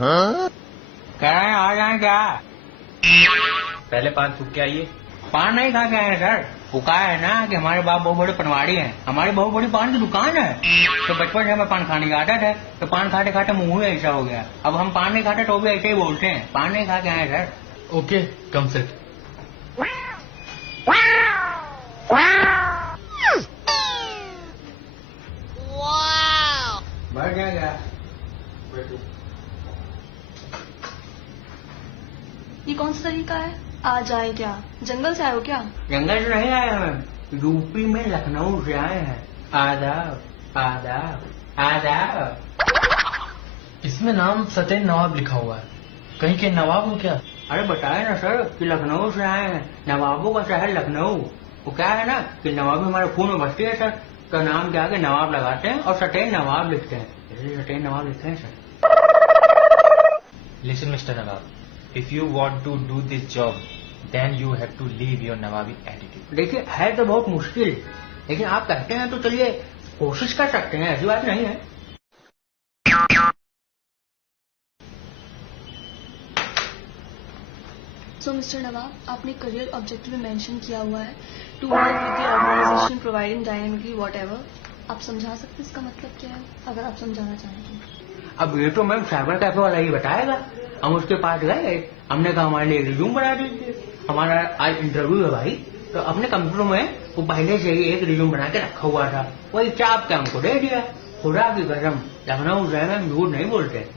कह रहे हैं आ जाए क्या? पहले पान फूक के आइए। पान नहीं खा के आए सर। वो कहा है ना कि हमारे बाप बहुत बड़े पनवाड़ी हैं, हमारी बहुत बड़ी पान की दुकान है। तो बचपन से हमें पान खाने की आदत है, तो पान खाते खाते मुंह ही ऐसा हो गया। अब हम पान नहीं खाते तो भी ऐसे ही बोलते हैं, पान नहीं खा के आए सर। ओके, कम सेट। बढ़ जाएगा। ये कौन सा तरीका है? आ जाए क्या? जंगल से आए हो क्या? जंगल से नहीं आए हम, यूपी में लखनऊ से आए हैं। आदाब आदाब आदाब। इसमें नाम सतेन नवाब लिखा हुआ है, कहीं के नवाब हो क्या? अरे बताए ना सर कि लखनऊ से आए हैं, नवाबों का शहर लखनऊ। वो क्या है ना कि नवाबी हमारे खून में बसती है सर, तो नाम के आगे नवाब लगाते हैं और सटेन नवाब लिखते हैं, इसलिए सटेन नवाब लिखते हैं sir. Listen, Mr. Nawab, if you want to do this job, then you have to leave your Nawabi attitude. देखिए है तो बहुत मुश्किल, लेकिन आप कहते हैं तो चलिए कोशिश कर सकते हैं, ऐसी बात नहीं है। सो मिस्टर नवाब, आपने करियर ऑब्जेक्टिव में मेंशन किया हुआ है to work with the organisation providing dynamically whatever. आप समझा सकते हैं इसका मतलब क्या है, अगर आप समझाना चाहें तो? अब ये तो मैम साइबर कैफे वाला ही बताएगा। हम उसके पास गए, हमने कहा हमारे लिए रिज्यूम बना दीजिए, हमारा आज इंटरव्यू है भाई। तो अपने कंप्यूटर में वो पहले से ही एक रिज्यूम बना के रखा हुआ था, वही चाप के हमको दे दिया। खुदा की कसम लखनऊ से में झूठ नहीं बोलते।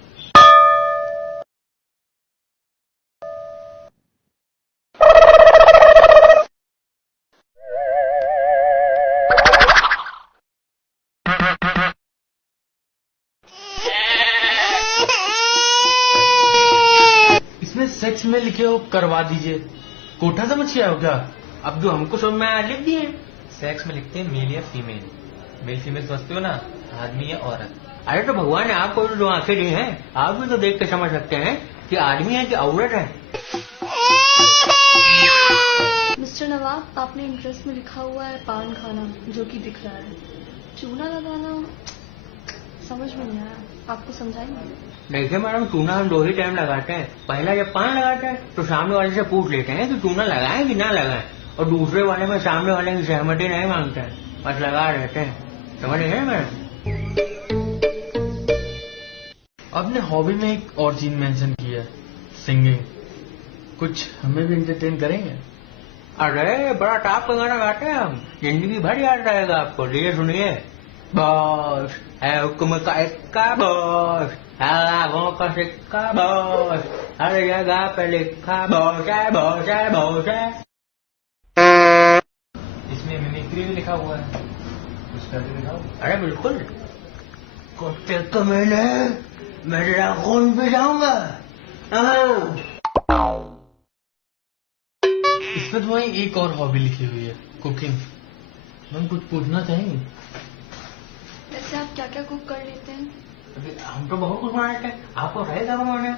इसमें सेक्स में लिखे हो करवा दीजिए, कोठा समझ के आओ क्या? अब जो हमको समझ में आया लिख दिए। सेक्स में लिखते हैं मेल या फीमेल, मेल फीमेल समझते हो ना, आदमी या औरत। अरे तो भगवान ने आपको जो आंखें दी हैं, आप भी तो देख के समझ सकते हैं कि आदमी है कि औरत है। मिस्टर नवाब, आपने इंटरेस्ट में लिखा हुआ है पान खाना, जो कि दिख रहा है। चूना लगाना समझ में नहीं आया, आपको समझाएंगे? देखिए मैडम, चूना हम दो ही टाइम लगाते हैं। पहला जब पान लगाते हैं तो सामने वाले से पूछ लेते हैं कि चूना लगाएं कि ना लगाएं, और दूसरे वाले में सामने वाले की सहमति नहीं मांगते हैं, बस लगा रहते हैं। समझ रहे हैं मैडम? आपने हॉबी में एक और चीज मेंशन की है, सिंगिंग। कुछ हमें भी एंटरटेन करेंगे? अरे बड़ा टॉप का गाना गाते हैं हम, जिंदगी भर याद रहेगा आपको। लिए सुनिए। बॉस है हुक्म का इक्का, बॉस है लाखों का सिक्का, बॉस हर जगह पे लिखा, बॉस है बॉस है बॉस है। इसमें मिमिक्री भी लिखा हुआ है, कुछ करके दिखाओ। अरे बिल्कुल। कुत्ते को मैंने मेरा खून पे जाऊंगा। इसमें तुम्हारी एक और हॉबी लिखी हुई है, कुकिंग। मैम कुछ पूछना चाहेंगे? वैसे आप क्या क्या कुक कर लेते हैं? हम तो बहुत कुछ बनाते हैं, आपको रहेगा बनाने?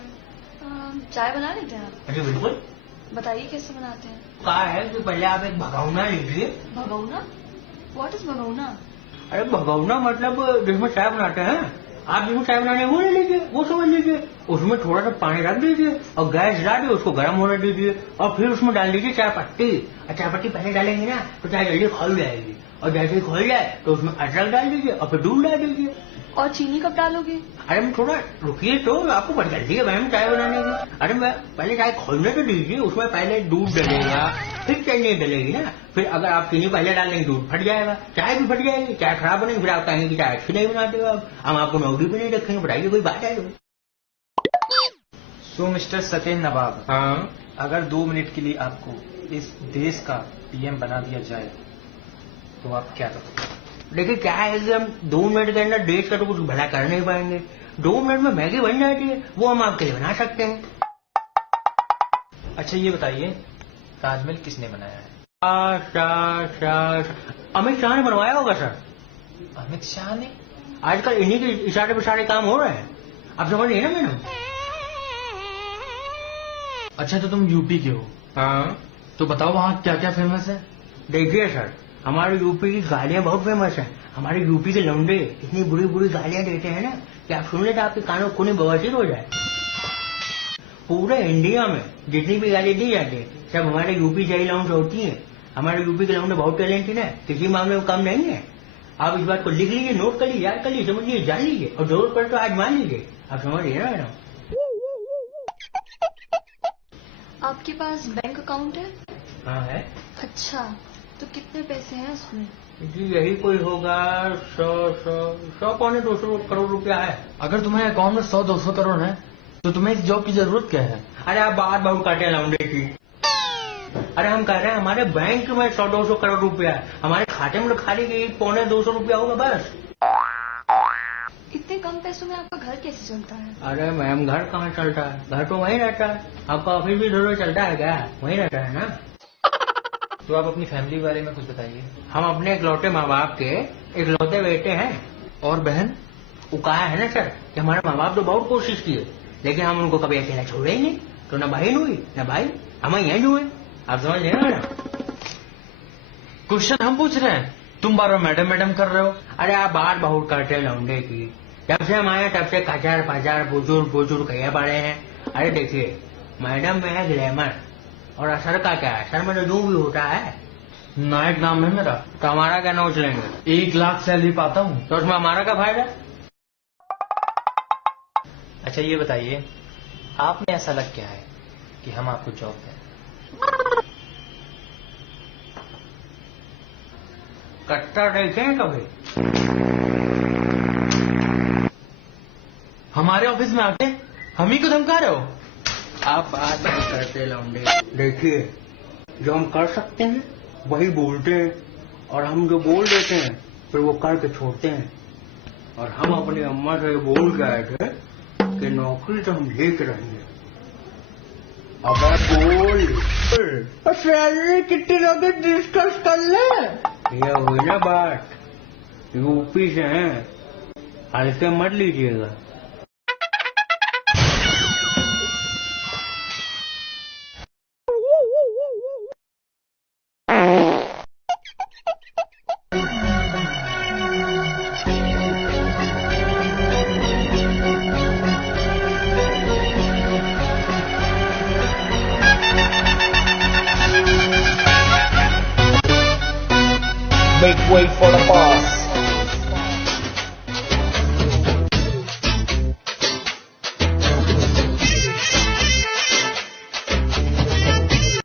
चाय बना लेते हैं आप? अरे बिल्कुल। बताइए कैसे बनाते हैं? कहा है कि पहले आप एक भगौना लीजिए। भगौना? व्हाट इज भगौना? अरे भगौना मतलब जिसमें चाय बनाते हैं, आप जिसमें चाय बनाने वो ले लीजिए, वो समझ लीजिए। उसमें थोड़ा सा पानी रख दीजिए और गैस जला दिए, उसको गर्म होने दीजिए, और फिर उसमें डाल दीजिए चाय पत्ती। और चाय पत्ती पहले डालेंगे ना तो चाय जल्दी खोल जाएगी, और जैसे ही खोल जाए तो उसमें अदरक डाल दीजिए और फिर दूध डाल दीजिए। और चीनी कब डालोगे? अरे मैं थोड़ा रुकिए, तो आपको बड़ी जल्दी है मैम चाय बनाने की। अरे मैं पहले चाय खोलने तो दीजिए, उसमें पहले दूध डलेगा, फिर चीनी डलेगी ना। फिर अगर आप चीनी पहले डाल देंगे दूध फट जाएगा, चाय भी फट जाएगी, चाय खराब बनेगी, फिर आप कहेंगे कि चाय अच्छी नहीं बनाते हो। अब हम आपको नौकरी भी नहीं रखेंगे, बताइए कोई बात है? सो मिस्टर सतेन नवाब, हाँ, अगर 2 मिनट के लिए आपको इस देश का पीएम बना दिया जाए तो आप क्या करोगे? देखिए क्या है कि हम 2 मिनट के अंदर देश का तो कुछ भला कर नहीं पाएंगे। 2 मिनट में मैगी बन जाती है, वो हम आपके लिए बना सकते हैं। अच्छा ये बताइए, ताजमहल किसने बनाया है? अमित शाह ने बनवाया होगा सर। अमित शाह ने? आजकल इन्हीं के इशारे पे सारे काम हो रहे हैं, आप समझ रही है ना मैडम? अच्छा तो तुम यूपी के हो, हाँ। तो बताओ वहाँ क्या क्या फेमस है? देखिए सर, हमारे यूपी की गालियां बहुत फेमस हैं। हमारे यूपी के लौंडे इतनी बुरी बुरी गालियां देते हैं ना कि आप सुन लेते आपके कानों खूनी बवासीर हो जाए। पूरे इंडिया में जितनी भी गाली दी जाती है सब हमारे यूपी से ही लॉन्च होती है। हमारे यूपी के लॉन्च बहुत टैलेंटेड है, किसी मामले में कम नहीं है। आप इस बात को लिख लीजिए, नोट कर लीजिए, याद कर लीजिए, समझ लीजिए, जान लीजिए और जरूरत पड़े तो आज मान लीजिए। आप समझ रही है ना मैडम? आपके पास बैंक अकाउंट है? हाँ है। अच्छा, तो कितने पैसे हैं उसमें? जी यही कोई होगा 100 पौने 200 करोड़ रुपया है। अगर तुम्हारे अकाउंट में 100-200 करोड़ है तो तुम्हें इस जॉब की जरूरत क्या है? अरे आप बात बहुत काटे लौंडे की। अरे हम कह रहे हैं हमारे बैंक में 100-200 करोड़ रुपया है, हमारे खाते में तो खाली के 150-200 रुपया होगा बस। इतने कम पैसों में आपका घर कैसे चलता है? अरे मैम घर कहाँ चलता है, घर तो वहीं रहता है। आपका ऑफिस भी थोड़ा चलता है क्या? वहीं रहता है ना। तो आप अपनी फैमिली के बारे में कुछ बताइए। हम अपने इकलौते माँ बाप के इकलौते बेटे हैं। और बहन? वो कहा है ना सर कि हमारे माँ बाप तो बहुत कोशिश किए लेकिन हम उनको कभी अकेला छोड़े ही नहीं, तो न बहन हुई न भाई, हम यही हुए। आप समझ रहे हैं? क्वेश्चन हम पूछ रहे हैं, तुम बार बार मैडम मैडम कर रहे हो। अरे आप बात बहुत करते लौंडे की। जब से हम आए तब से कचर पचर बुजुर्ग बुजुर्ग कहे पड़े हैं। अरे देखिए मैडम में है ग्लैमर और असर का क्या है, सर में तो जो भी होता है। नायक नाम है मेरा। तो हमारा क्या नोच लेंगे? 1 लाख सैलरी पाता हूँ। तो उसमें हमारा क्या फायदा? अच्छा ये बताइए, आप में ऐसा लग क्या है कि हम आपको जॉब दें? कट्टा देखे हैं कभी? हमारे ऑफिस में आके हम ही को धमका रहे हो? आप बात नहीं करते लौंडे। देखिए जो हम कर सकते हैं वही बोलते हैं और हम जो बोल देते हैं फिर वो करके छोड़ते हैं। और हम अपनी अम्मा से बोल गए थे कि नौकरी तो हम लेके रहेंगे। अब बोल सैलरी कितनी लोग डिस्कस कर ले। ये हुई ना बात, यूपी से हैं, हल्के मत लीजिएगा। Make way for the boss.